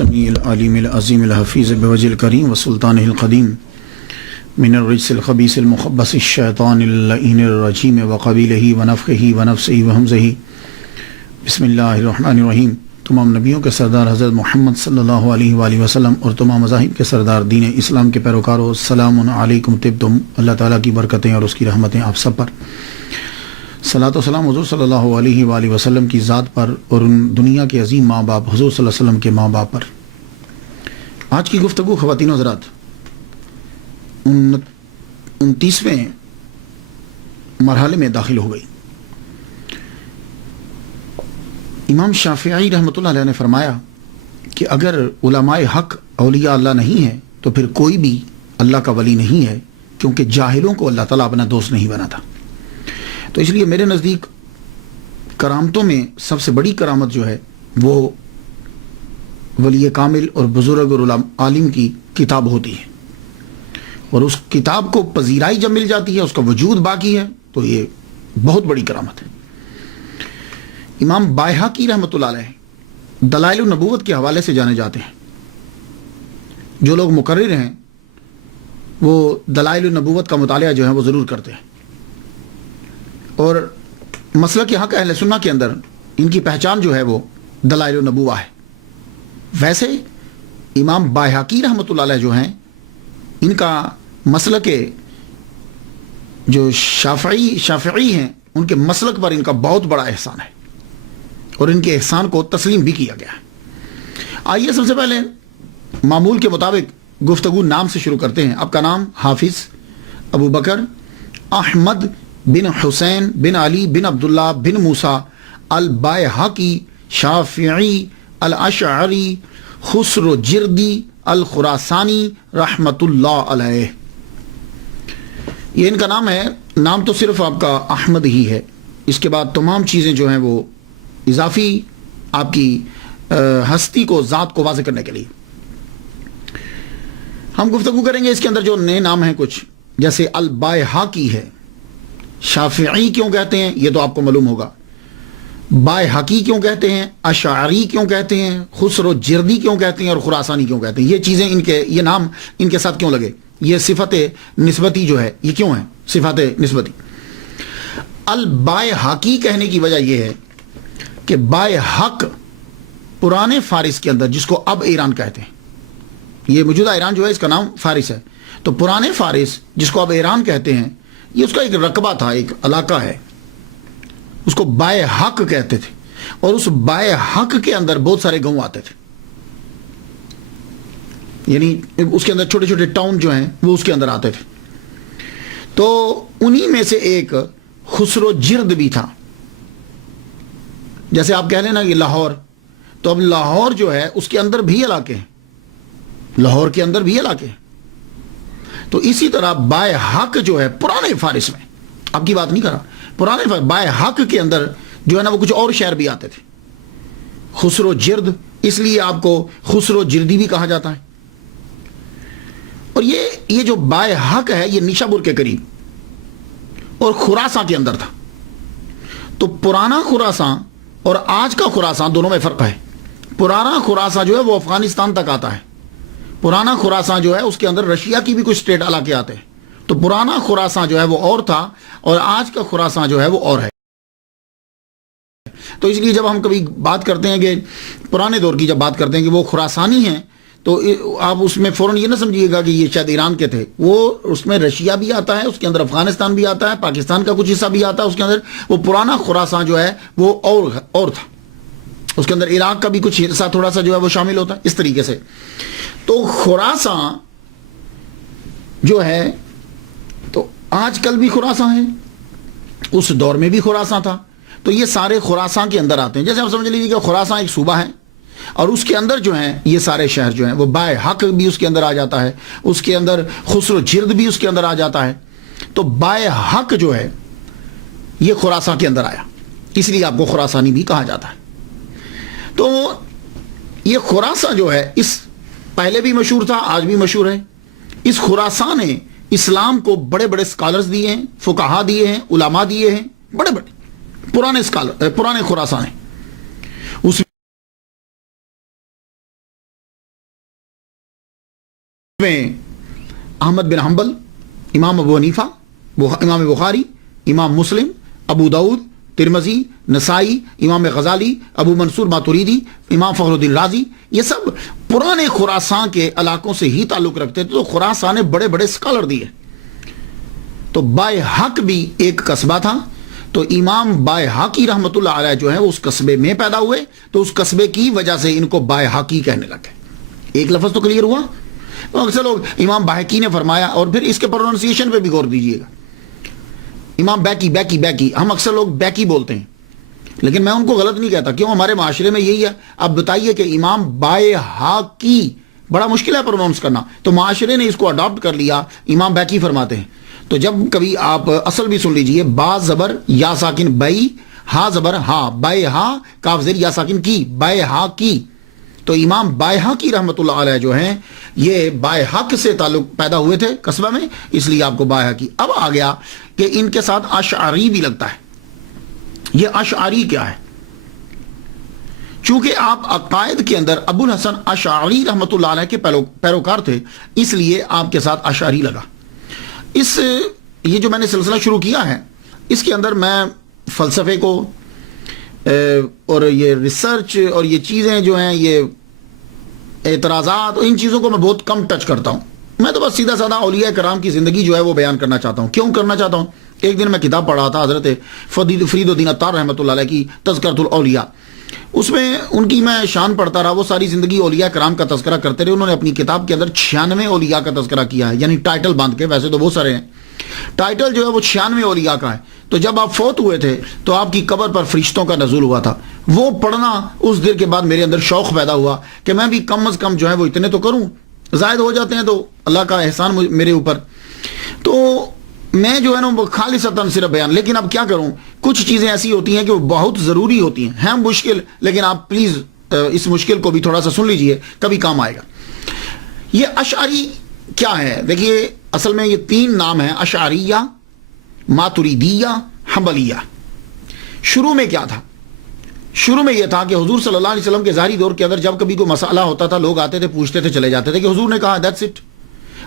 السمیع العلیم العظیم الحفیظ بوجہ الکریم وسلطانہ القدیم من الرجس الخبیث المخبث الشیطان اللعین الرجیم وقبیلہ ونفخہ ونفسہ وہمزہ بسم اللہ الرحمن الرحیم۔ تمام نبیوں کے سردار حضرت محمد صلی اللہ علیہ وآلہ وسلم اور تمام مذاہب کے سردار دین اسلام کے پیروکاروں، السلام علیکم طبتم۔ اللہ تعالیٰ کی برکتیں اور اس کی رحمتیں آپ سب پر۔ صلاۃ و سلام حضور صلی اللہ علیہ وآلہ وسلم کی ذات پر اور ان دنیا کے عظیم ماں باپ حضور صلی اللہ علیہ وسلم کے ماں باپ پر۔ آج کی گفتگو خواتین و حضرات 29ویں مرحلے میں داخل ہو گئی۔ امام شافعی رحمۃ اللہ علیہ نے فرمایا کہ اگر علماء حق اولیاء اللہ نہیں ہے تو پھر کوئی بھی اللہ کا ولی نہیں ہے، کیونکہ جاہلوں کو اللہ تعالیٰ اپنا دوست نہیں بنا تھا۔ تو اس لیے میرے نزدیک کرامتوں میں سب سے بڑی کرامت جو ہے وہ ولی کامل اور بزرگ اور عالم کی کتاب ہوتی ہے، اور اس کتاب کو پذیرائی جب مل جاتی ہے، اس کا وجود باقی ہے، تو یہ بہت بڑی کرامت ہے۔ امام بائہقی رحمۃ اللہ علیہ دلائل النبوت کے حوالے سے جانے جاتے ہیں۔ جو لوگ مقرر ہیں وہ دلائل النبوت کا مطالعہ جو ہے وہ ضرور کرتے ہیں، اور مسلک حق اہل سنہ کے اندر ان کی پہچان جو ہے وہ دلائل النبوہ ہے۔ ویسے امام بائہقی رحمۃ اللہ علیہ جو ہیں، ان کا مسلک جو شافعی ہیں، ان کے مسلک پر ان کا بہت بڑا احسان ہے، اور ان کے احسان کو تسلیم بھی کیا گیا ہے۔ آئیے سب سے پہلے معمول کے مطابق گفتگو نام سے شروع کرتے ہیں۔ آپ کا نام حافظ ابو بکر احمد بن حسین بن علی بن عبداللہ بن موسیٰ البائہقی شافعی الاشعری خسرو جردی الخراسانی رحمۃ اللہ علیہ۔ یہ ان کا نام ہے۔ نام تو صرف آپ کا احمد ہی ہے، اس کے بعد تمام چیزیں جو ہیں وہ اضافی آپ کی ہستی کو، ذات کو واضح کرنے کے لیے ہم گفتگو کریں گے۔ اس کے اندر جو نئے نام ہیں کچھ، جیسے البائہقی ہے۔ شافعی کیوں کہتے ہیں یہ تو آپ کو معلوم ہوگا، بائہقی کیوں کہتے ہیں، اشعری کیوں کہتے ہیں، خسرو جردی کیوں کہتے ہیں، اور خراسانی کیوں کہتے ہیں۔ یہ چیزیں یہ نام ان کے ساتھ کیوں لگے، یہ صفت نسبتی جو ہے یہ کیوں ہے، صفت نسبتی۔ البائہقی کہنے کی وجہ یہ ہے کہ بائہق پرانے فارس کے اندر، جس کو اب ایران کہتے ہیں، یہ موجودہ ایران جو ہے اس کا نام فارس ہے، تو پرانے فارس جس کو اب ایران کہتے ہیں، یہ اس کا ایک رقبہ تھا، ایک علاقہ ہے، اس کو بائہق کہتے تھے، اور اس بائہق کے اندر بہت سارے گاؤں آتے تھے، یعنی اس کے اندر چھوٹے چھوٹے ٹاؤن جو ہیں وہ اس کے اندر آتے تھے۔ تو انہی میں سے ایک خسرو جرد بھی تھا۔ جیسے آپ کہہ لیں نا یہ لاہور، تو اب لاہور جو ہے اس کے اندر بھی علاقے ہیں، لاہور کے اندر بھی علاقے ہیں۔ تو اسی طرح بائہق جو ہے پرانے فارس میں، اب کی بات نہیں کر رہا، پرانے فارس بائہق کے اندر جو ہے نا وہ کچھ اور شہر بھی آتے تھے، خسرو جرد، اس لیے آپ کو خسرو جردی بھی کہا جاتا ہے۔ اور یہ جو بائہق ہے یہ نیشابور کے قریب اور خراساں کے اندر تھا۔ تو پرانا خراساں اور آج کا خراساں دونوں میں فرق ہے۔ پرانا خراساں جو ہے وہ افغانستان تک آتا ہے، پرانا خراساں جو ہے اس کے اندر رشیا کی بھی کچھ اسٹیٹ علاقے آتے ہیں۔ تو پرانا خراساں جو ہے وہ اور تھا، اور آج کا خراساں جو ہے وہ اور ہے۔ تو اس لیے جب ہم کبھی بات کرتے ہیں کہ پرانے دور کی جب بات کرتے ہیں کہ وہ خراسانی ہیں، تو آپ اس میں فوراً یہ نہ سمجھیے گا کہ یہ شاید ایران کے تھے، وہ اس میں رشیا بھی آتا ہے، اس کے اندر افغانستان بھی آتا ہے، پاکستان کا کچھ حصہ بھی آتا ہے اس کے اندر۔ وہ پرانا خراساں جو ہے وہ اور تھا، اس کے اندر عراق کا بھی کچھ حصہ تھوڑا سا جو ہے وہ شامل ہوتا ہے، اس طریقے سے۔ تو خراساں جو ہے تو آج کل بھی خراساں ہے، اس دور میں بھی خراساں تھا، تو یہ سارے خراساں کے اندر آتے ہیں۔ جیسے آپ سمجھ لیجیے کہ خراساں ایک صوبہ ہے، اور اس کے اندر جو ہیں یہ سارے شہر جو ہیں وہ بائہق بھی اس کے اندر آ جاتا ہے، اس کے اندر خسرو جرد بھی اس کے اندر آ جاتا ہے۔ تو بائہق جو ہے یہ خراساں کے اندر آیا، اس لیے آپ کو خراسانی بھی کہا جاتا ہے۔ تو یہ خراساں جو ہے اس پہلے بھی مشہور تھا، آج بھی مشہور ہے۔ اس خراساں نے اسلام کو بڑے بڑے اسکالرز دیے ہیں، فقہا دیے ہیں، علماء دیے ہیں، بڑے بڑے پرانے خراساں ہیں۔ اس میں احمد بن حنبل، امام ابو حنیفہ، امام بخاری، امام مسلم، ابو داؤد، ترمذی، نسائی، امام غزالی، ابو منصور ماتوریدی، امام فخر الدین رازی، یہ سب پرانے خراسان کے علاقوں سے ہی تعلق رکھتے تھے. تو خراسان نے بڑے بڑے اسکالر دیے. تو بائے حق بھی ایک قصبہ تھا. تو امام بائے حقی رحمت اللہ علیہ جو ہے اس قصبے میں پیدا ہوئے. تو اس قصبے کی وجہ سے ان کو بائے حقی کہنے لگے. ایک لفظ تو کلیئر ہوا. تو اکثر لوگ امام باحقی نے فرمایا، اور پھر اس کے پروننسیشن پہ بھی غور دیجیے گا. امام بیکی بیکی بیکی، ہم اکثر لوگ بیکی بولتے ہیں، لیکن میں ان کو غلط نہیں کہتا. کیوں؟ ہمارے معاشرے میں یہی ہے. اب بتائیے کہ امام بائے حقی بڑا مشکل ہے پروننس کرنا، تو معاشرے نے اس کو اڈاپٹ کر لیا، امام بیکی فرماتے ہیں. تو جب کبھی آپ اصل بھی سن لیجئے، با زبر یا ساکن بئی، ہا زبر ہا، بائے ہا کاف زیر یا ساکن کی، بائے ہا کی. تو امام بائے حقی رحمت اللہ علیہ جو ہیں یہ بائے حق سے تعلق پیدا ہوئے تھے قصبہ میں، اس لیے آپ کو بائے حقی. اب آ گیا کہ ان کے ساتھ اشعری بھی لگتا ہے. یہ اشعری کیا ہے؟ چونکہ آپ عقائد کے اندر ابو الحسن اشعری رحمت اللہ علیہ کے پیروکار تھے، اس لیے آپ کے ساتھ اشعری لگا. یہ جو میں نے سلسلہ شروع کیا ہے، اس کے اندر میں فلسفے کو اور یہ ریسرچ اور یہ چیزیں جو ہیں، یہ اعتراضات، ان چیزوں کو میں بہت کم ٹچ کرتا ہوں. میں تو بس سیدھا سادہ اولیاء کرام کی زندگی جو ہے وہ بیان کرنا چاہتا ہوں. کیوں کرنا چاہتا ہوں؟ ایک دن میں کتاب پڑھا تھا حضرت فرید الدین عطار رحمۃ اللہ علیہ کی تذکرۃ الاولیاء. اس میں ان کی میں شان پڑھتا رہا. وہ ساری زندگی اولیاء کرام کا تذکرہ کرتے رہے. انہوں نے اپنی کتاب کے اندر 96 اولیاء کا تذکرہ کیا ہے، یعنی ٹائٹل باندھ کے. ویسے تو بہت سارے ہیں، ٹائٹل جو ہے وہ 96 اولیاء کا ہے. تو جب آپ فوت ہوئے تھے تو آپ کی قبر پر فرشتوں کا نزول ہوا تھا. وہ پڑھنا اس دن کے بعد میرے اندر شوق پیدا ہوا کہ میں بھی کم از کم جو ہے وہ اتنے تو کروں. زائد ہو جاتے ہیں تو اللہ کا احسان میرے اوپر. تو میں جو ہے نا وہ خالصتاً صرف بیان. لیکن اب کیا کروں، کچھ چیزیں ایسی ہوتی ہیں کہ وہ بہت ضروری ہوتی ہیں مشکل، لیکن آپ پلیز اس مشکل کو بھی تھوڑا سا سن لیجئے، کبھی کام آئے گا. یہ اشعری کیا ہے؟ دیکھیے اصل میں یہ 3 نام ہیں، اشعریہ، ماتریدیہ، حنبلیہ. شروع میں کیا تھا؟ شروع میں یہ تھا کہ حضور صلی اللہ علیہ وسلم کے ظاہری دور کے اندر جب کبھی کوئی مسئلہ ہوتا تھا، لوگ آتے تھے، پوچھتے تھے، چلے جاتے تھے کہ حضور نے کہا دیٹس اٹ.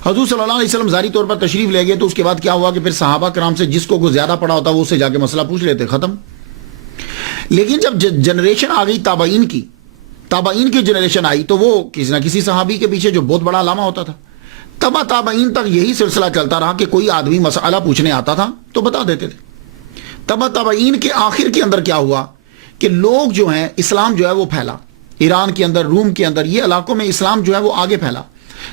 حضور صلی اللہ علیہ وسلم ظاہری طور پر تشریف لے گئے تو اس کے بعد کیا ہوا کہ پھر صحابہ کرام سے جس کو زیادہ پڑا ہوتا وہ اس سے جا کے مسئلہ پوچھ لیتے، ختم. لیکن جب جنریشن آ گئی تابعین کی جنریشن آئی تو وہ کسی نہ کسی صحابی کے پیچھے جو بہت بڑا علامہ ہوتا تھا. تابعین تک یہی سلسلہ چلتا رہا کہ کوئی آدمی مسئلہ پوچھنے آتا تھا تو بتا دیتے تھے. تابعین کے آخر کے اندر کیا ہوا کہ لوگ جو ہیں، اسلام جو ہے وہ پھیلا ایران کے اندر، روم کے اندر، یہ علاقوں میں اسلام جو ہے وہ آگے پھیلا.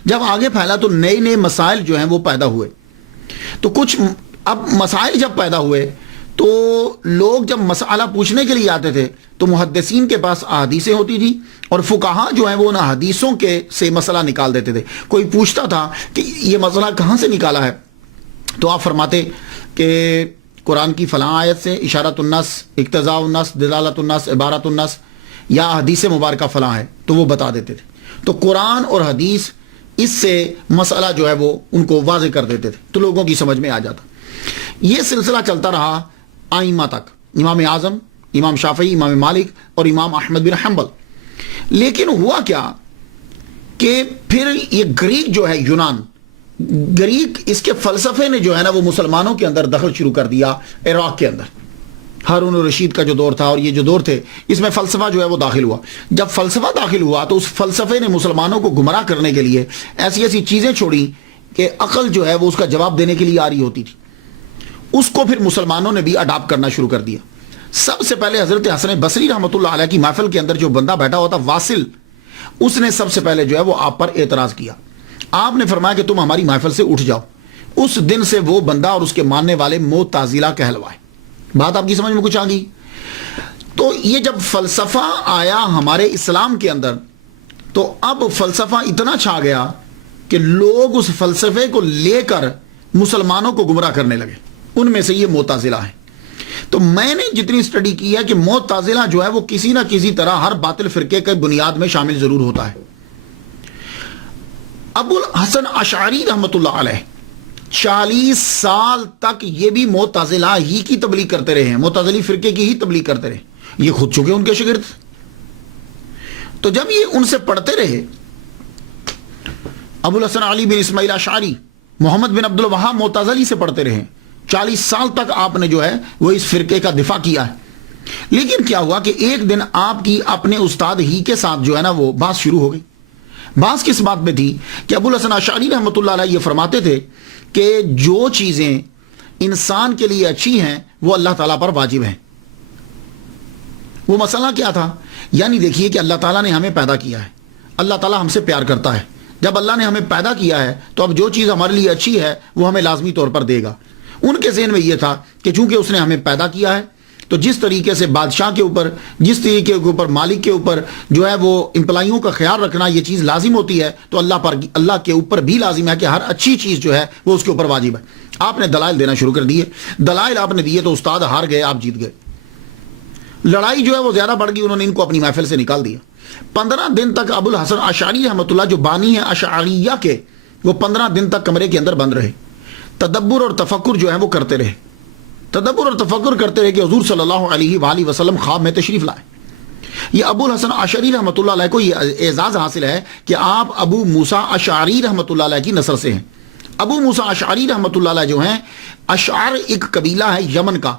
جب آگے پھیلا تو نئے مسائل جو ہیں وہ پیدا ہوئے. تو کچھ اب مسائل جب پیدا ہوئے تو لوگ جب مسئلہ پوچھنے کے لیے آتے تھے تو محدثین کے پاس احادیثیں ہوتی تھی اور فقہا جو ہیں وہ ان حدیثوں کے سے مسئلہ نکال دیتے تھے. کوئی پوچھتا تھا کہ یہ مسئلہ کہاں سے نکالا ہے، تو آپ فرماتے کہ قرآن کی فلاں آیت سے اشارت النص، اقتضاء النص، دلالت النص، عبارت النص، یا حدیث مبارکہ فلاں ہے، تو وہ بتا دیتے تھے. تو قرآن اور حدیث اس سے مسئلہ جو ہے وہ ان کو واضح کر دیتے تھے تو لوگوں کی سمجھ میں آ جاتا. یہ سلسلہ چلتا رہا آئمہ تک، امام اعظم، امام شافعی، امام مالک اور امام احمد بن حنبل. لیکن ہوا کیا کہ پھر یہ گریک جو ہے، یونان، گریک، اس کے فلسفے نے جو ہے نا وہ مسلمانوں کے اندر دخل شروع کر دیا. عراق کے اندر ہارون الرشید کا جو دور تھا اور یہ جو دور تھے، اس میں فلسفہ جو ہے وہ داخل ہوا. جب فلسفہ داخل ہوا تو اس فلسفے نے مسلمانوں کو گمراہ کرنے کے لیے ایسی چیزیں چھوڑی کہ عقل جو ہے وہ اس کا جواب دینے کے لیے آ رہی ہوتی تھی. اس کو پھر مسلمانوں نے بھی اڈاپٹ کرنا شروع کر دیا. سب سے پہلے حضرت حسن بصری رحمۃ اللہ علیہ کی محفل کے اندر جو بندہ بیٹھا ہوتا واصل، اس نے سب سے پہلے جو ہے وہ آپ پر اعتراض کیا. آپ نے فرمایا کہ تم ہماری محفل سے اٹھ جاؤ. اس دن سے وہ بندہ اور اس کے ماننے والے معتزلہ کہلوائے. بات آپ کی سمجھ میں کچھ آ گئی؟ تو یہ جب فلسفہ آیا ہمارے اسلام کے اندر تو اب فلسفہ اتنا چھا گیا کہ لوگ اس فلسفے کو لے کر مسلمانوں کو گمراہ کرنے لگے. ان میں سے یہ معتزلہ ہیں. تو میں نے جتنی اسٹڈی کی ہے کہ معتزلہ جو ہے وہ کسی نہ کسی طرح ہر باطل فرقے کے بنیاد میں شامل ضرور ہوتا ہے. ابو الحسن اشعری رحمت اللہ علیہ 40 سال تک یہ بھی معتزلہ ہی کی تبلیغ کرتے رہے ہیں، معتزلی فرقے کی ہی تبلیغ کرتے رہے. یہ خود چکے ان کے شاگرد. تو جب یہ ان سے پڑھتے رہے ابو الحسن علی بن اسماعیل اشعری، محمد بن عبد الوہاب معتزلی سے پڑھتے رہے، 40 سال تک آپ نے جو ہے وہ اس فرقے کا دفاع کیا ہے. لیکن کیا ہوا کہ ایک دن آپ کی اپنے استاد ہی کے ساتھ جو ہے نا وہ بات شروع ہو گئی. بات کس بات پہ تھی کہ ابو الحسن اشعری رحمۃ اللہ علیہ یہ فرماتے تھے کہ جو چیزیں انسان کے لیے اچھی ہیں وہ اللہ تعالیٰ پر واجب ہیں. وہ مسئلہ کیا تھا؟ یعنی دیکھیے کہ اللہ تعالیٰ نے ہمیں پیدا کیا ہے، اللہ تعالیٰ ہم سے پیار کرتا ہے. جب اللہ نے ہمیں پیدا کیا ہے تو اب جو چیز ہمارے لیے اچھی ہے وہ ہمیں لازمی طور پر دے گا. ان کے ذہن میں یہ تھا کہ چونکہ اس نے ہمیں پیدا کیا ہے تو جس طریقے سے بادشاہ کے اوپر، جس طریقے کے اوپر مالک کے اوپر جو ہے وہ امپلائیوں کا خیال رکھنا یہ چیز لازم ہوتی ہے، تو اللہ کے اوپر بھی لازم ہے کہ ہر اچھی چیز جو ہے وہ اس کے اوپر واجب ہے. آپ نے دلائل دینا شروع کر دیے، دلائل آپ نے دیے تو استاد ہار گئے، آپ جیت گئے. لڑائی جو ہے وہ زیادہ بڑھ گئی، انہوں نے ان کو اپنی محفل سے نکال دیا. 15 دن تک ابو الحسن اشعری رحمۃ اللہ جو بانی ہیں اشعریہ کے، وہ 15 دن تک کمرے کے اندر بند رہے، تدبر اور تفکر جو ہے وہ کرتے رہے. تدبر اور تفکر کرتے رہے کہ حضور صلی اللہ علیہ وآلہ وسلم خواب میں تشریف لائے. یہ ابو الحسن اشعری رحمۃ اللہ علیہ کو یہ اعزاز حاصل ہے کہ آپ ابو موسیٰ اشعری رحمۃ اللہ علیہ کی نسل سے ہیں. ابو موسیٰ اشعری رحمۃ اللہ علیہ جو ہیں، اشعر ایک قبیلہ ہے یمن کا،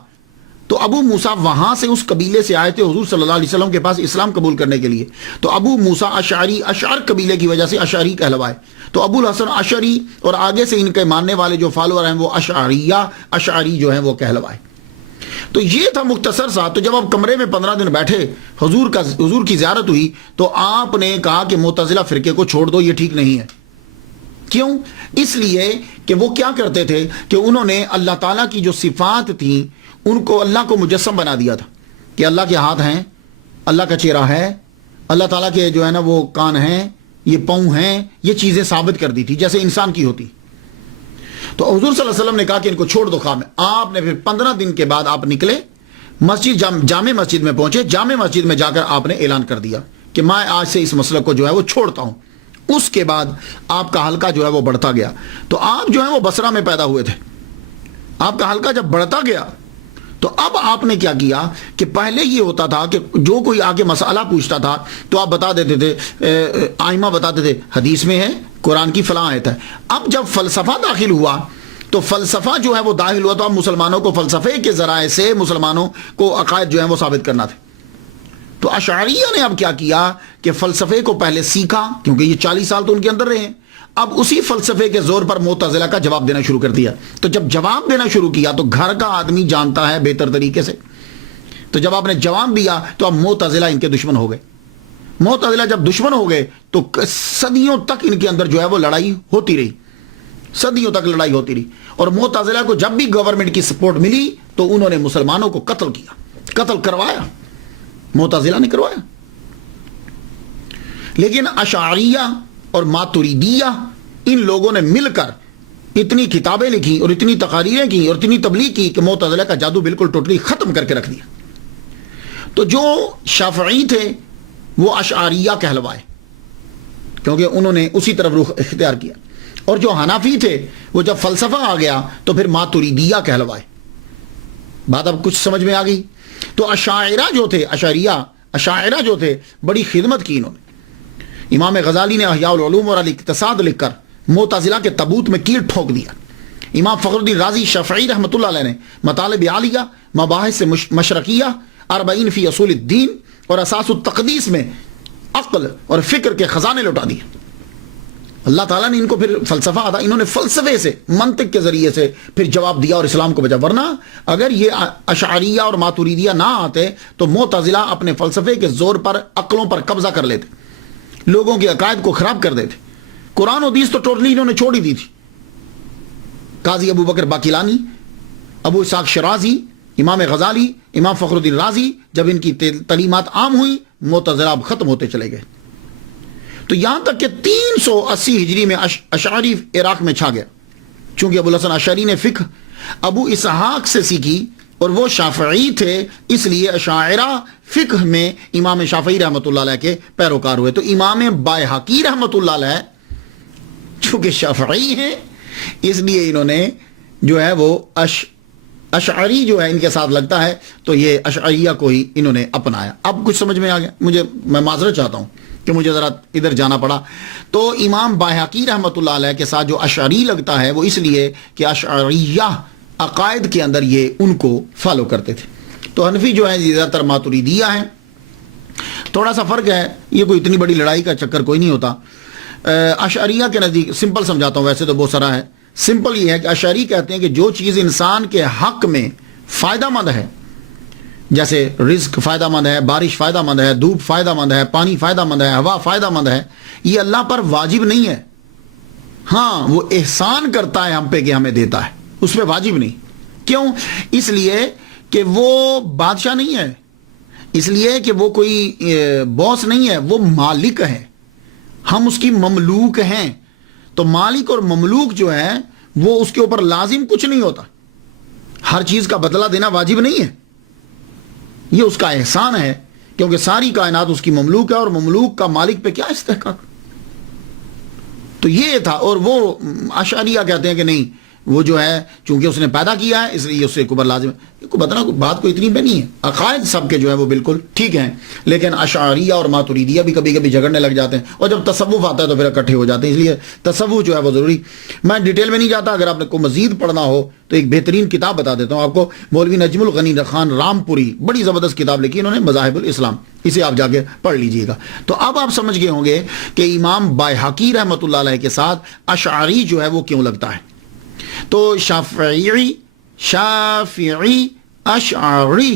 تو ابو موسیٰ وہاں سے اس قبیلے سے آئے تھے حضور صلی اللہ علیہ وسلم کے پاس اسلام قبول کرنے کے لیے. تو ابو موسیٰ اشعری، اشعر قبیلے کی وجہ سے اشعری کہلوائے. تو ابو الحسن اشعری اور آگے سے ان کے ماننے والے جو فالوور ہیں وہ اشعریہ، اشعری جو ہیں وہ کہلوائے. تو یہ تھا مختصر سا. تو جب آپ کمرے میں 15 دن بیٹھے، حضور کی زیارت ہوئی، تو آپ نے کہا کہ معتزلہ فرقے کو چھوڑ دو، یہ ٹھیک نہیں ہے. کیوں؟ اس لیے کہ وہ کیا کرتے تھے کہ انہوں نے اللہ تعالیٰ کی جو صفات تھیں ان کو، اللہ کو مجسم بنا دیا تھا کہ اللہ کے ہاتھ ہیں، اللہ کا چہرہ ہے، اللہ تعالیٰ کے جو ہے نا وہ کان ہیں، یہ پاؤں ہیں، یہ چیزیں ثابت کر دی تھی جیسے انسان کی ہوتی. تو حضور صلی اللہ علیہ وسلم نے کہا کہ ان کو چھوڑ دو خواب میں. آپ نے پھر 15 دن کے بعد آپ نکلے، مسجد جامع مسجد میں پہنچے. جامع مسجد میں جا کر آپ نے اعلان کر دیا کہ میں آج سے اس مسئلے کو جو ہے وہ چھوڑتا ہوں. اس کے بعد آپ کا حلقہ جو ہے وہ بڑھتا گیا. تو آپ جو ہے وہ بصرہ میں پیدا ہوئے تھے. آپ کا حلقہ جب بڑھتا گیا تو اب آپ نے کیا کیا کہ پہلے یہ ہوتا تھا کہ جو کوئی آگے مسئلہ پوچھتا تھا تو آپ بتا دیتے تھے، آئمہ بتاتے تھے حدیث میں ہے، قرآن کی فلاں آیت ہے. اب جب فلسفہ داخل ہوا تو فلسفہ جو ہے وہ داخل ہوا تو اب مسلمانوں کو فلسفے کے ذرائع سے مسلمانوں کو عقائد جو ہیں وہ ثابت کرنا تھے. تو اشعریہ نے اب کیا کیا کہ فلسفے کو پہلے سیکھا، کیونکہ یہ 40 سال تو ان کے اندر رہے ہیں. اب اسی فلسفے کے زور پر معتزلہ کا جواب دینا شروع کر دیا. تو جب جواب دینا شروع کیا تو گھر کا آدمی جانتا ہے بہتر طریقے سے. تو جب آپ نے جواب دیا تو اب معتزلہ ان کے دشمن ہو گئے. معتزلہ جب دشمن ہو گئے تو صدیوں تک ان کے اندر جو ہے وہ لڑائی ہوتی رہی، صدیوں تک لڑائی ہوتی رہی. اور معتزلہ کو جب بھی گورنمنٹ کی سپورٹ ملی تو انہوں نے مسلمانوں کو قتل کیا، قتل کروایا، معتزلہ نے کروایا. لیکن اشعریہ اور ماتریدیہ ان لوگوں نے مل کر اتنی کتابیں لکھی اور اتنی تقاریریں کی اور اتنی تبلیغ کی کہ معتزلہ کا جادو بالکل ٹوٹلی ختم کر کے رکھ دیا. تو جو شافعی تھے وہ اشعریہ کہلوائے کیونکہ انہوں نے اسی طرف رخ اختیار کیا، اور جو حنفی تھے وہ جب فلسفہ آ گیا تو پھر ماتریدیہ کہلوائے. بات اب کچھ سمجھ میں آ گئی. تو اشاعرہ جو تھے، اشاعرہ جو تھے بڑی خدمت کی انہوں نے. امام غزالی نے احیاء العلوم اور الاقتصاد لکھ کر معتزلہ کے تابوت میں کیل ٹھوک دیا. امام فخر الدین رازی شافعی رحمۃ اللہ علیہ نے مطالب عالیہ، مباحث مشرقیہ، 40 فی اصول الدین اور اساس التقدیس میں عقل اور فکر کے خزانے لوٹا دیے. اللہ تعالیٰ نے ان کو پھر فلسفہ آتا، انہوں نے فلسفے سے، منطق کے ذریعے سے پھر جواب دیا اور اسلام کو بچا. ورنہ اگر یہ اشعریہ اور ماتریدیہ نہ آتے تو معتزلہ اپنے فلسفے کے زور پر عقلوں پر قبضہ کر لیتے، لوگوں کے عقائد کو خراب کر دیتے. قرآن و حدیث تو ٹوٹلی انہوں نے چھوڑ ہی دی تھی. قاضی ابو بکر باقلانی، ابو اسحاق شرازی، امام غزالی، امام فخر الدین رازی، جب ان کی تعلیمات عام ہوئی معتزلہ اب ختم ہوتے چلے گئے. تو یہاں تک کہ 380 ہجری میں اشعری عراق میں چھا گیا. چونکہ ابو الحسن اشعری نے فقہ ابو اسحاق سے سیکھی اور وہ شافعی تھے، اس لیے اشاعرہ فقہ میں امام شافعی رحمۃ اللہ علیہ کے پیروکار ہوئے. تو امام بائحقی رحمۃ اللہ علیہ چونکہ شافعی ہیں اس لیے انہوں نے جو ہے وہ اشعری جو ہے ان کے ساتھ لگتا ہے تو یہ اشعریہ کو ہی انہوں نے اپنایا. اب کچھ سمجھ میں آ گیا؟ میں معذرت چاہتا ہوں کہ مجھے ذرا ادھر جانا پڑا. تو امام بایہقی رحمۃ اللہ علیہ کے ساتھ جو اشعری لگتا ہے وہ اس لیے کہ اشعریہ عقائد کے اندر یہ ان کو فالو کرتے تھے. تو حنفی جو ہے زیادہ تر ماتریدیہ ہیں. تھوڑا سا فرق ہے, یہ کوئی اتنی بڑی لڑائی کا چکر کوئی نہیں ہوتا. اشعریہ کے نزدیک سمپل سمجھاتا ہوں, ویسے تو بہت سارا ہے. سمپل یہ ہے کہ اشعری کہتے ہیں کہ جو چیز انسان کے حق میں فائدہ مند ہے, جیسے رزق فائدہ مند ہے, بارش فائدہ مند ہے, دھوپ فائدہ مند ہے, پانی فائدہ مند ہے, ہوا فائدہ مند ہے, یہ اللہ پر واجب نہیں ہے. ہاں وہ احسان کرتا ہے ہم پہ کہ ہمیں دیتا ہے, اس پہ واجب نہیں. کیوں؟ اس لیے کہ وہ بادشاہ نہیں ہے, اس لیے کہ وہ کوئی باس نہیں ہے, وہ مالک ہے, ہم اس کی مملوک ہیں. تو مالک اور مملوک جو ہے وہ اس کے اوپر لازم کچھ نہیں ہوتا, ہر چیز کا بدلہ دینا واجب نہیں ہے, یہ اس کا احسان ہے, کیونکہ ساری کائنات اس کی مملوک ہے اور مملوک کا مالک پہ کیا استحقاق. تو یہ تھا. اور وہ اشعریہ کہتے ہیں کہ نہیں, وہ جو ہے چونکہ اس نے پیدا کیا ہے اس لیے اس سے اوپر لازم ہے. بات کوئی اتنی بے نہیں ہے. عقائد سب کے جو ہے وہ بالکل ٹھیک ہیں, لیکن اشعریہ اور ماتریدیہ بھی کبھی کبھی جھگڑنے لگ جاتے ہیں, اور جب تصوف آتا ہے تو پھر اکٹھے ہو جاتے ہیں. اس لیے تصوف جو ہے وہ ضروری. میں ڈیٹیل میں نہیں جاتا, اگر آپ کو مزید پڑھنا ہو تو ایک بہترین کتاب بتا دیتا ہوں آپ کو. مولوی نجم الغنی خان رامپوری, بڑی زبردست کتاب لکھی انہوں نے, مذاہب الاسلام, اسے آپ جا کے پڑھ لیجئے گا. تو اب آپ سمجھ گئے ہوں گے کہ امام بایہقی رحمۃ اللہ علیہ کے ساتھ اشعری جو ہے وہ کیوں لگتا ہے. تو شافعی اشعری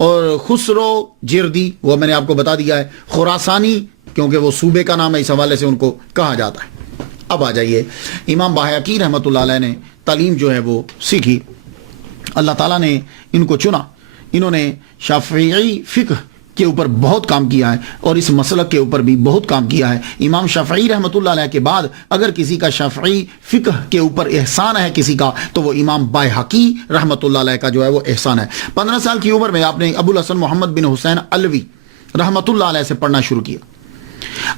اور خسرو جردی, وہ میں نے آپ کو بتا دیا ہے, خراسانی کیونکہ وہ صوبے کا نام ہے, اس حوالے سے ان کو کہا جاتا ہے. اب آ جائیے, امام بایہقی رحمۃ اللہ علیہ نے تعلیم جو ہے وہ سیکھی, اللہ تعالیٰ نے ان کو چنا. انہوں نے شافعی فقہ کے اوپر بہت کام کیا ہے اور اس مسلک کے اوپر بھی بہت کام کیا ہے. امام شافعی رحمۃ اللہ علیہ کے بعد اگر کسی کا شافعی فقہ کے اوپر احسان ہے کسی کا, تو وہ امام بایہقی رحمۃ اللہ علیہ کا جو ہے وہ احسان ہے. 15 سال کی عمر میں آپ نے ابو الحسن محمد بن حسین علوی رحمۃ اللہ علیہ سے پڑھنا شروع کیا.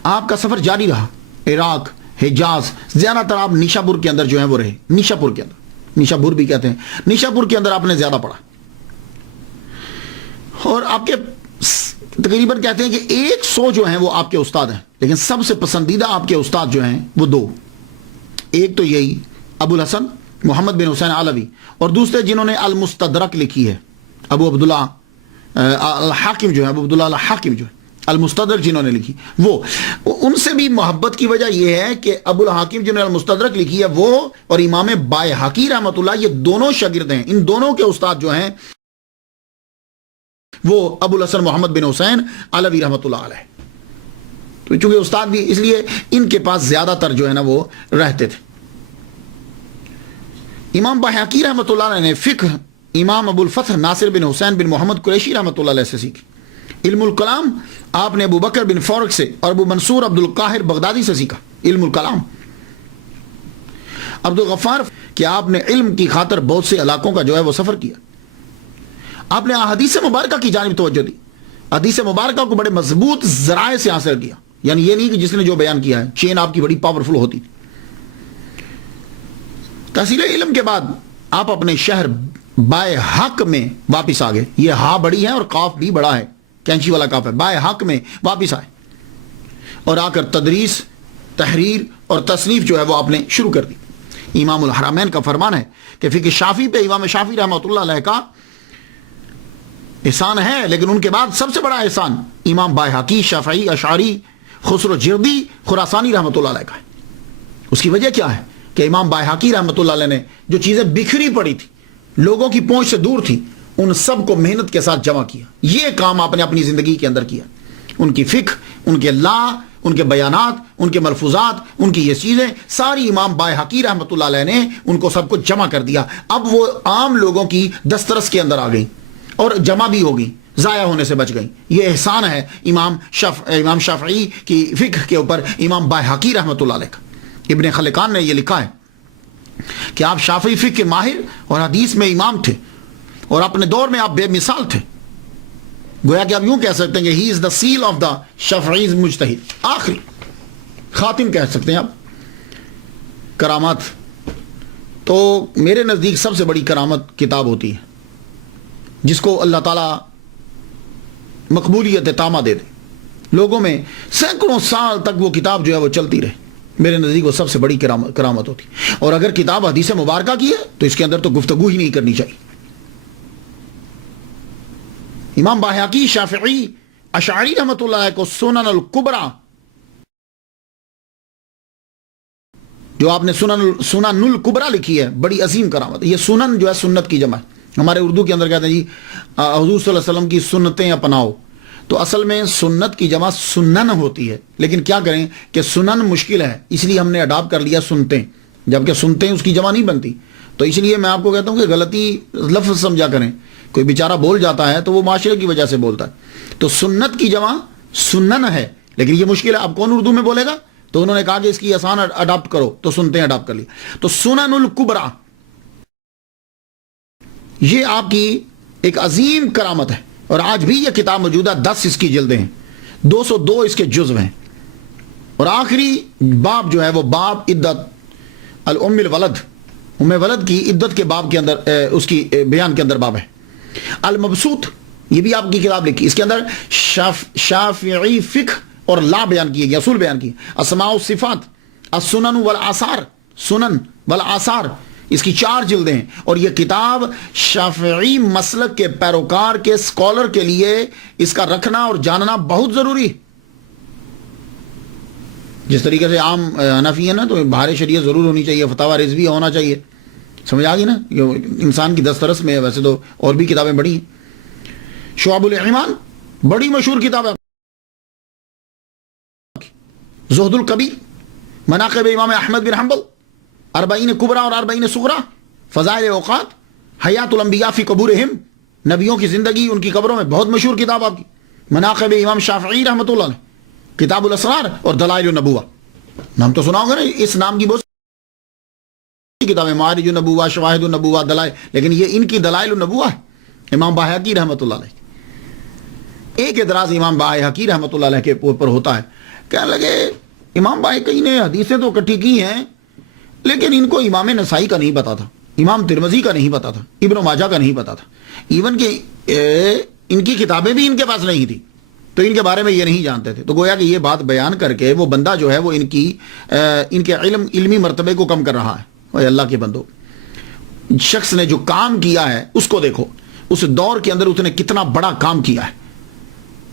آپ کا سفر جاری رہا, عراق, حجاز, زیادہ تر آپ نیشاپور کے اندر جو ہے وہ رہے. نیشاپور کے اندر, نیشاپور بھی کہتے ہیں, نیشاپور کے اندر آپ نے زیادہ پڑھا. اور آپ کے تقریباً کہتے ہیں کہ 100 جو ہیں وہ آپ کے استاد ہیں, لیکن سب سے پسندیدہ آپ کے استاد جو ہیں وہ 2. ایک تو یہی ابو الحسن محمد بن حسین علوی, اور دوسرے جنہوں نے المستدرک لکھی ہے, ابو عبداللہ الحاکم جو ہے, ابو عبداللہ الحاکم جو ہے, المستدرک جنہوں نے لکھی, وہ ان سے بھی محبت کی وجہ یہ ہے کہ ابو الحاکم جنہوں نے المستدرک لکھی ہے وہ اور امام بایہقی رحمۃ اللہ, یہ دونوں شاگرد ہیں. ان دونوں کے استاد جو ہیں وہ ابو الحسن محمد بن حسین علوی رحمۃ اللہ علیہ. تو چونکہ استاد بھی, اس لیے ان کے پاس زیادہ تر جو ہے نا وہ رہتے تھے. امام بایہقی رحمۃ اللہ علیہ نے فقہ امام ابو الفتح ناصر بن حسین بن محمد قریشی رحمۃ اللہ علیہ سے سیکھی. علم الکلام آپ نے ابو بکر بن فورق سے اور ابو منصور عبد القاہر بغدادی سے سیکھا. علم الکلام عبد الغفار کہ آپ نے علم کی خاطر بہت سے علاقوں کا جو ہے وہ سفر کیا. آپ نے حدیث مبارکہ کی جانب توجہ دی, حدیث مبارکہ کو بڑے مضبوط ذرائع سے حاصل کیا. یعنی یہ نہیں کہ جس نے جو بیان کیا ہے, چین آپ کی بڑی پاورفل ہوتی. تحصیل علم کے بعد آپ اپنے شہر بایحق میں واپس آ گئے. یہ ہا بڑی ہے اور قاف بھی بڑا ہے, کینچی والا قاف ہے. بایحق میں واپس آئے اور آ کر تدریس, تحریر اور تصنیف جو ہے وہ آپ نے شروع کر دی. امام الحرمین کا فرمان ہے کہ فقہ شافی پہ امام شافی رحمۃ اللہ علیہ کا احسان ہے, لیکن ان کے بعد سب سے بڑا احسان امام بایہقی شافعی اشعری خسرو جردی خراسانی رحمۃ اللہ علیہ کا ہے. اس کی وجہ کیا ہے کہ امام بایہقی رحمۃ اللہ علیہ نے جو چیزیں بکھری پڑی تھی, لوگوں کی پہنچ سے دور تھی, ان سب کو محنت کے ساتھ جمع کیا. یہ کام آپ نے اپنی زندگی کے اندر کیا. ان کی فقہ, ان کے لا, ان کے بیانات, ان کے ملفوظات, ان کی یہ چیزیں ساری امام بایہقی رحمۃ اللہ علیہ نے ان کو سب کچھ جمع کر دیا. اب وہ عام لوگوں کی دسترس کے اندر آ گئی اور جمع بھی ہو گئی, ضائع ہونے سے بچ گئی. یہ احسان ہے امام شافعی کی فقہ کے اوپر امام بایہقی رحمۃ اللہ علیہ کا. ابن خلقان نے یہ لکھا ہے کہ آپ شافعی فقہ کے ماہر اور حدیث میں امام تھے, اور اپنے دور میں آپ بے مثال تھے. گویا کہ آپ یوں کہہ سکتے ہیں کہ ہی از دا سیل آف دا شافعیز مجتہد, آخری خاتم کہہ سکتے ہیں آپ. کرامات تو میرے نزدیک سب سے بڑی کرامت کتاب ہوتی ہے جس کو اللہ تعالیٰ مقبولیت تامہ دے دے. لوگوں میں سینکڑوں سال تک وہ کتاب جو ہے وہ چلتی رہے. میرے نزدیک وہ سب سے بڑی کرامت ہوتی. اور اگر کتاب حدیث مبارکہ کی ہے تو اس کے اندر تو گفتگو ہی نہیں کرنی چاہیے. امام باہقی شافعی اشعری رحمۃ اللہ علیہ کو سنن الکبریٰ، جو آپ نے سنن الکبریٰ لکھی ہے، بڑی عظیم کرامت. یہ سنن جو ہے سنت کی جمع ہے. ہمارے اردو کے اندر کہتے ہیں جی حضور صلی اللہ علیہ وسلم کی سنتیں اپناؤ، تو اصل میں سنت کی جمع سنن ہوتی ہے. لیکن کیا کریں کہ سنن مشکل ہے، اس لیے ہم نے اڈاپٹ کر لیا سنتیں، جبکہ سنتیں اس کی جمع نہیں بنتی. تو اس لیے میں آپ کو کہتا ہوں کہ غلطی لفظ سمجھا کریں. کوئی بیچارہ بول جاتا ہے تو وہ معاشرے کی وجہ سے بولتا ہے. تو سنت کی جمع سنن ہے، لیکن یہ مشکل ہے. اب کون اردو میں بولے گا؟ تو انہوں نے کہا کہ اس کی آسان اڈاپٹ کرو، تو سنتیں اڈاپٹ کر لی. تو سنن الکبریٰ یہ آپ کی ایک عظیم کرامت ہے، اور آج بھی یہ کتاب موجود ہے. 10 اس کی جلدیں ہیں، 202 اس کے جزو ہیں. اور آخری باب جو ہے وہ باب عدت الام الولد، ام ولد کی عدت کے باب کے اندر اس کی بیان کے اندر باب ہے. المبسوط یہ بھی آپ کی کتاب لکھی، اس کے اندر شافعی فقہ اور لا بیان کیے گئے، اصول بیان کیے. اسماء و صفات، السنن والآثار، سنن والآثار، اس کی 4 جلدیں ہیں. اور یہ کتاب شافعی مسلک کے پیروکار کے اسکالر کے لیے اس کا رکھنا اور جاننا بہت ضروری ہے. جس طریقے سے عام حنفی ہے نا، تو بہار شریعت ضرور ہونی چاہیے، فتاوی رضویہ ہونا چاہیے. سمجھ آ گئی نا؟ انسان کی دسترس میں ہے. ویسے تو اور بھی کتابیں بڑی ہیں. شعب الایمان بڑی مشہور کتاب ہے. زہد الکبیر، مناقب امام احمد بن حنبل، 40 کبریٰ اور 40 صغریٰ، فضائل اوقات، حیات الانبیاء فی قبورہم، نبیوں کی زندگی ان کی قبروں میں، بہت مشہور کتاب آپ کی. مناقب امام شافعی رحمۃ اللہ علیہ، کتاب الاسرار اور دلائل النبوہ. نام تو سنا ہوگا نا، اس نام کی بہت کتابیں، معارج النبوہ، شواہد النبوہ، دلائل، لیکن یہ ان کی دلائل النبوہ ہے. امام باہقی رحمۃ اللہ علیہ. ایک اعتراض امام باہقی رحمۃ اللہ علیہ کے اوپر ہوتا ہے، کہنے لگے امام باہقی نے حدیثیں تو اکٹھی کی ہیں، لیکن ان کو امام نسائی کا نہیں پتا تھا، امام ترمذی کا نہیں پتا تھا، ابن ماجہ کا نہیں پتا تھا، ایون کہ ان کی کتابیں بھی ان کے پاس نہیں تھی، تو ان کے بارے میں یہ نہیں جانتے تھے. تو گویا کہ یہ بات بیان کر کے وہ بندہ جو ہے وہ ان کے علمی مرتبے کو کم کر رہا ہے. اوہ اللہ کے بندو، شخص نے جو کام کیا ہے اس کو دیکھو. اس دور کے اندر اس نے کتنا بڑا کام کیا ہے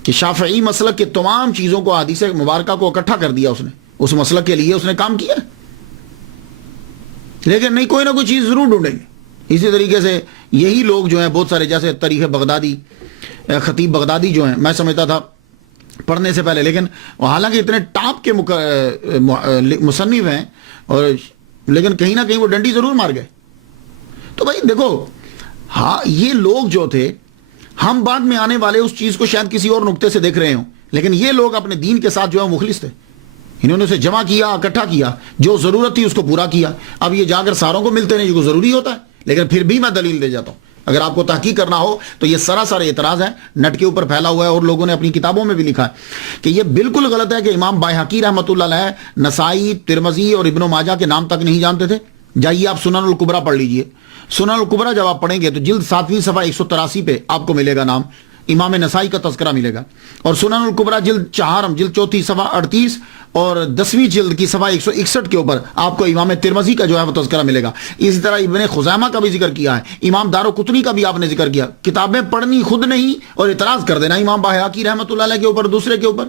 کہ شافعی مسلک کے تمام چیزوں کو، حدیث مبارکہ کو اکٹھا کر دیا. اس نے اس مسلک کے لیے اس نے کام کیا، لیکن نہیں، کوئی نہ کوئی چیز ضرور ڈھونڈیں گے. اسی طریقے سے یہی لوگ جو ہیں بہت سارے، جیسے تاریخ بغدادی، خطیب بغدادی جو ہیں، میں سمجھتا تھا پڑھنے سے پہلے، لیکن حالانکہ اتنے ٹاپ کے مصنف ہیں، اور لیکن کہیں نہ کہیں وہ ڈنڈی ضرور مار گئے. تو بھائی دیکھو، ہاں یہ لوگ جو تھے، ہم بعد میں آنے والے اس چیز کو شاید کسی اور نقطے سے دیکھ رہے ہوں، لیکن یہ لوگ اپنے دین کے ساتھ جو ہے مخلص تھے. انہوں نے اسے جمع کیا، اکٹھا کیا، جو ضرورت تھی اس کو پورا کیا. اب یہ جا کر ساروں کو ملتے نہیں، جو ضروری ہوتا ہے. لیکن پھر بھی میں دلیل دے جاتا ہوں، اگر آپ کو تحقیق کرنا ہو تو یہ سراسر اعتراض ہے، نٹ کے اوپر پھیلا ہوا ہے، اور لوگوں نے اپنی کتابوں میں بھی لکھا ہے کہ یہ بالکل غلط ہے کہ امام باہقی رحمۃ اللہ علیہ نسائی، ترمذی اور ابن ماجہ کے نام تک نہیں جانتے تھے. جائیے آپ سنن الکبریٰ پڑھ لیجئے. سنن الکبریٰ جب آپ پڑھیں گے تو جلد 7ویں صفحہ 183 پہ آپ کو ملے گا نام، امام نسائی کا تذکرہ ملے گا. اور سنن الکبریٰ جلد 4 جلد 4 صفحہ 38 اور 10ویں جلد کی صفحہ 161 کے اوپر آپ کو امام ترمذی کا جو ہے وہ تذکرہ ملے گا. اسی طرح ابن خزیمہ کا بھی ذکر کیا ہے، امام دارقطنی کا بھی آپ نے ذکر کیا. کتابیں پڑھنی خود نہیں اور اعتراض کر دینا امام باہقی رحمۃ اللہ علیہ کے اوپر، دوسرے کے اوپر.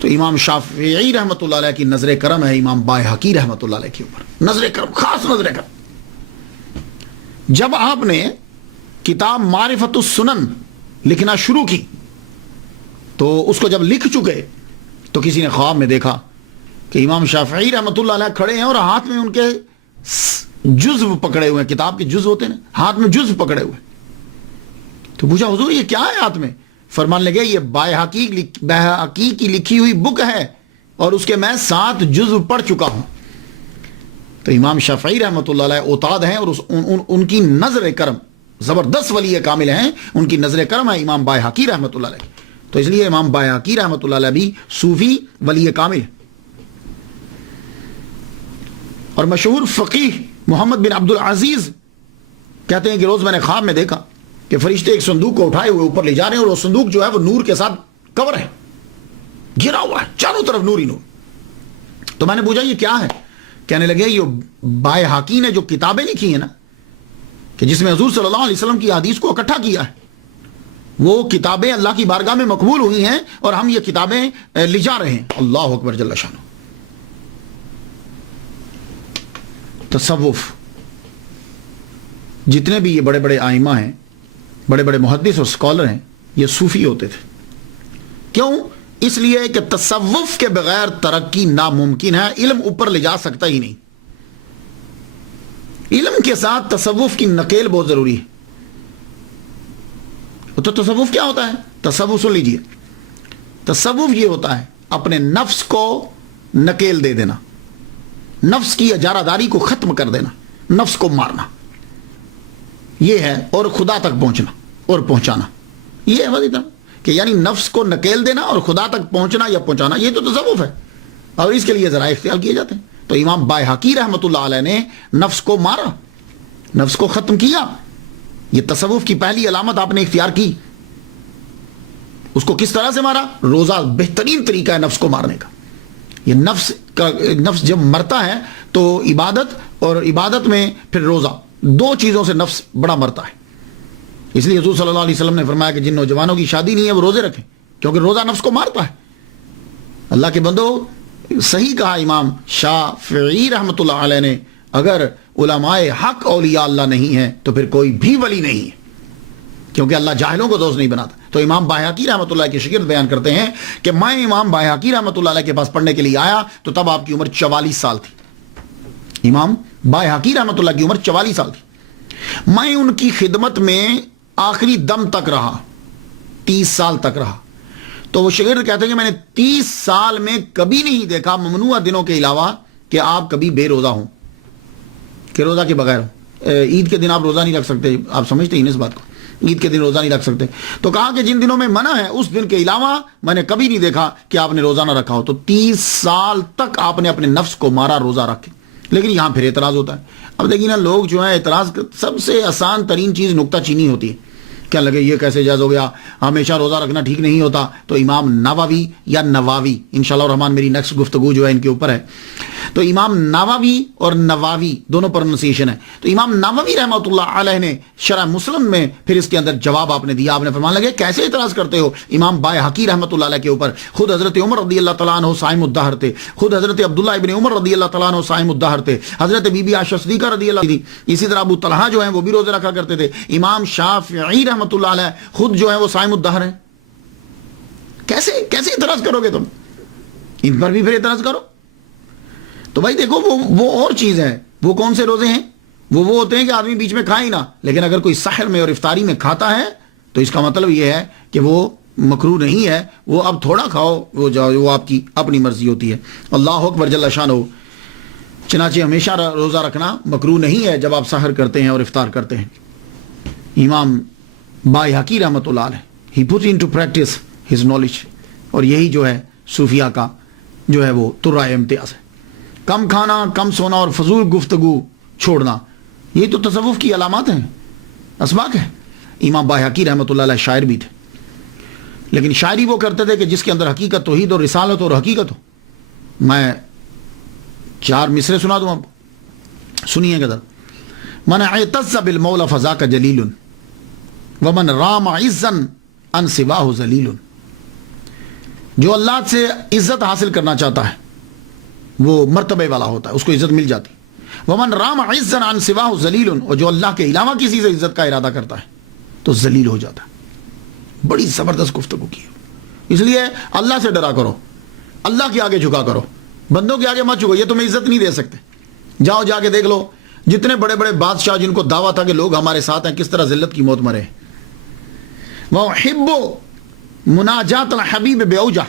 تو امام شافعی رحمۃ اللہ علیہ کی نظر کرم ہے امام باہقی رحمۃ اللہ علیہ کے اوپر، نظر کرم، خاص نظر کرم. جب آپ نے کتاب معرفت السنن لکھنا شروع کی تو اس کو جب لکھ چکے تو کسی نے خواب میں دیکھا کہ امام شافعی رحمۃ اللہ علیہ کھڑے ہیں اور ہاتھ میں ان کے جزو پکڑے ہوئے ہیں. کتاب کے جزو ہوتے ہیں نا، ہاتھ میں جزو پکڑے ہوئے. تو پوچھا حضور یہ کیا ہے ہاتھ میں؟ فرمان لگے یہ باہقی کی لکھی ہوئی بک ہے اور اس کے میں 7 جزو پڑھ چکا ہوں. تو امام شافعی رحمۃ اللہ علیہ اوتاد ہیں، اور ان کی نظر کرم زبردست ولی کامل ہیں، ان کی نظر کرم ہے امام باہقی رحمۃ اللہ علیہ. تو اس لیے امام باہقی رحمۃ اللہ علیہ بھی صوفی ولی کامل ہے. اور مشہور فقیہ محمد بن عبد العزیز کہتے ہیں کہ روز میں نے خواب میں دیکھا کہ فرشتے ایک صندوق کو اٹھائے ہوئے اوپر لے جا رہے ہیں، اور وہ صندوق جو ہے وہ نور کے ساتھ کور ہے، گھرا ہوا ہے چاروں طرف نور ہی نور. تو میں نے پوچھا یہ کیا ہے؟ کہنے لگے یہ بائحاقی نے جو کتابیں لکھی ہیں نا کہ جس میں حضور صلی اللہ علیہ وسلم کی حدیث کو اکٹھا کیا ہے، وہ کتابیں اللہ کی بارگاہ میں مقبول ہوئی ہیں اور ہم یہ کتابیں لے جا رہے ہیں. اللہ اکبر جل شانہ. تصوف جتنے بھی یہ بڑے بڑے آئمہ ہیں، بڑے بڑے محدث اور اسکالر ہیں، یہ صوفی ہوتے تھے. کیوں؟ اس لیے کہ تصوف کے بغیر ترقی ناممکن ہے. علم اوپر لے جا سکتا ہی نہیں. علم کے ساتھ تصوف کی نکیل بہت ضروری ہے. تو تصوف کیا ہوتا ہے؟ تصوف سن لیجئے، تصوف یہ ہوتا ہے اپنے نفس کو نکیل دے دینا، نفس کی اجارہ داری کو ختم کر دینا، نفس کو مارنا، یہ ہے. اور خدا تک پہنچنا اور پہنچانا، یہ ہے وظیفہ کہ یعنی نفس کو نکیل دینا اور خدا تک پہنچنا یا پہنچانا، یہ تو تصوف ہے. اور اس کے لیے ذرائع اختیار کیے جاتے ہیں. تو امام بائحاقی رحمۃ اللہ علیہ نے نفس کو مارا، نفس کو ختم کیا. یہ تصوف کی پہلی علامت آپ نے اختیار کی. اس کو کس طرح سے مارا؟ روزہ بہترین طریقہ ہے نفس کو مارنے کا. یہ نفس جب مرتا ہے تو عبادت، اور عبادت میں پھر روزہ، دو چیزوں سے نفس بڑا مرتا ہے. اس لیے حضور صلی اللہ علیہ وسلم نے فرمایا کہ جن نوجوانوں کی شادی نہیں ہے وہ روزے رکھیں، کیونکہ روزہ نفس کو مارتا ہے. اللہ کے بندو، صحیح کہا امام شافعی رحمۃ اللہ علیہ نے، اگر علماء حق اولیاء اللہ نہیں ہے تو پھر کوئی بھی ولی نہیں ہے، کیونکہ اللہ جاہلوں کو دوست نہیں بناتا. تو امام بائحاقی رحمۃ اللہ کے شاگرد بیان کرتے ہیں کہ میں امام بائحاقی رحمۃ اللہ علیہ کے پاس پڑھنے کے لیے آیا تو تب آپ کی عمر 44 سال تھی. امام بائحاقی رحمۃ اللہ کی عمر 44 سال تھی. میں ان کی خدمت میں آخری دم تک رہا، 30 سال تک رہا. تو وہ شاگرد کہتے ہیں کہ میں نے 30 سال میں کبھی نہیں دیکھا ممنوع دنوں کے علاوہ کہ آپ کبھی بے روزہ ہوں، کہ روزہ کے بغیر ہوں. عید کے دن آپ روزہ نہیں رکھ سکتے، آپ سمجھتے ہیں اس بات کو، عید کے دن روزہ نہیں رکھ سکتے. تو کہا کہ جن دنوں میں منع ہے اس دن کے علاوہ میں نے کبھی نہیں دیکھا کہ آپ نے روزہ نہ رکھا ہو. تو 30 سال تک آپ نے اپنے نفس کو مارا روزہ رکھ کے. لیکن یہاں پھر اعتراض ہوتا ہے. اب دیکھیے نا، لوگ جو ہیں اعتراض، سب سے آسان ترین چیز نکتہ چینی ہوتی ہے. کیا لگے یہ کیسے جائز ہو گیا، ہمیشہ روزہ رکھنا ٹھیک نہیں ہوتا. تو امام نووی یا نواوی، انشاءاللہ الرحمن میری نیکسٹ گفتگو جو ہے ان کے اوپر ہے. تو امام نووی اور نواوی دونوں پروننسیشن ہے. تو امام نووی رحمۃ اللہ علیہ نے شرح مسلم میں پھر اس کے اندر جواب آپ نے دیا. آپ نے فرمانے لگے کیسے اعتراض کرتے ہو امام بائحاقی رحمۃ اللہ علیہ کے اوپر؟ خود حضرت عمر رضی اللہ تعالیٰ عنہ صائم الدہر تھے، خود حضرت عبداللہ ابن عمر رضی اللہ تعالیٰ عنہ صائم الدہر تھے، حضرت بی بی عائشہ صدیقہ رضی اللہ عنہا، اسی طرح ابو طلحہ جو ہیں وہ بھی روزے رکھا کرتے تھے. امام شافعی رحمۃ اللہ علیہ خود جو ہے وہ صائم الدہر ہیں. کیسے اعتراض کرو گے تم؟ ان پر بھی پھر اعتراض کرو. تو بھائی دیکھو، وہ اور چیز ہے. وہ کون سے روزے ہیں؟ وہ ہوتے ہیں کہ آدمی بیچ میں کھائے ہی نہ. لیکن اگر کوئی سحر میں اور افطاری میں کھاتا ہے تو اس کا مطلب یہ ہے کہ وہ مکروہ نہیں ہے. وہ اب تھوڑا کھاؤ، وہ آپ کی اپنی مرضی ہوتی ہے. اللہ اکبر جل شانہ. چنانچہ ہمیشہ روزہ رکھنا مکروہ نہیں ہے جب آپ سحر کرتے ہیں اور افطار کرتے ہیں. امام بائحاقی رحمۃ اللہ علیہ ہی put into practice his knowledge. اور یہی جو ہے صوفیہ کا جو ہے وہ ترائے امتیاز ہے. کم کھانا، کم سونا اور فضول گفتگو چھوڑنا، یہ تو تصوف کی علامات ہیں، اسباق ہے. امام بائحاقی رحمۃ اللہ علیہ شاعر بھی تھے، لیکن شاعری وہ کرتے تھے کہ جس کے اندر حقیقت، توحید اور رسالت اور حقیقت ہو. میں 4 مصرے سنا دوں آپ، سنیے گا. من اعتز بالمولا فذاک جلیل ومن رام عزا عن سواہ ذلیل. جو اللہ سے عزت حاصل کرنا چاہتا ہے وہ مرتبے والا ہوتا ہے، اس کو عزت مل جاتی. ومن رام عزا عن سواہ ذلیل، اور جو اللہ کے علاوہ کسی سے عزت کا ارادہ کرتا ہے تو ذلیل ہو جاتا ہے. بڑی زبردست گفتگو کی. اس لیے اللہ سے ڈرا کرو، اللہ کے آگے جھکا کرو، بندوں کے آگے مت جھکو. یہ تمہیں عزت نہیں دے سکتے. جاؤ جا کے دیکھ لو جتنے بڑے بڑے بادشاہ جن کو دعویٰ تھا کہ لوگ ہمارے ساتھ ہیں، کس طرح ذلت کی موت مرے. وَأُحِبُّ مناجات الحبیب بِأَوْجَہ،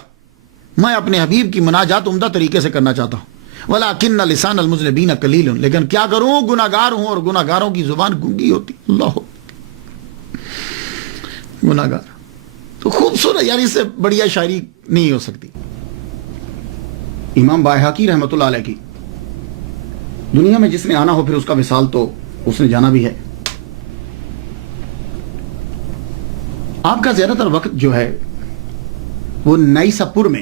میں اپنے حبیب کی مناجات عمدہ طریقے سے کرنا چاہتا ہوں. وَلَكِنَّ لِسَانَ الْمُذْنِبِينَ قَلِيلٌ، لیکن کیا کروں، گناہ گار ہوں اور گناہ گاروں کی زبان گنگی ہوتی. اللہ گناہ گار. تو خوبصورت، یعنی اس سے بڑھیا شاعری نہیں ہو سکتی. امام بائحاقی رحمۃ اللہ علیہ کی دنیا میں جس نے آنا ہو پھر اس کا وصال تو اس نے جانا بھی ہے. آپ کا زیادہ تر وقت جو ہے وہ نیسا پور میں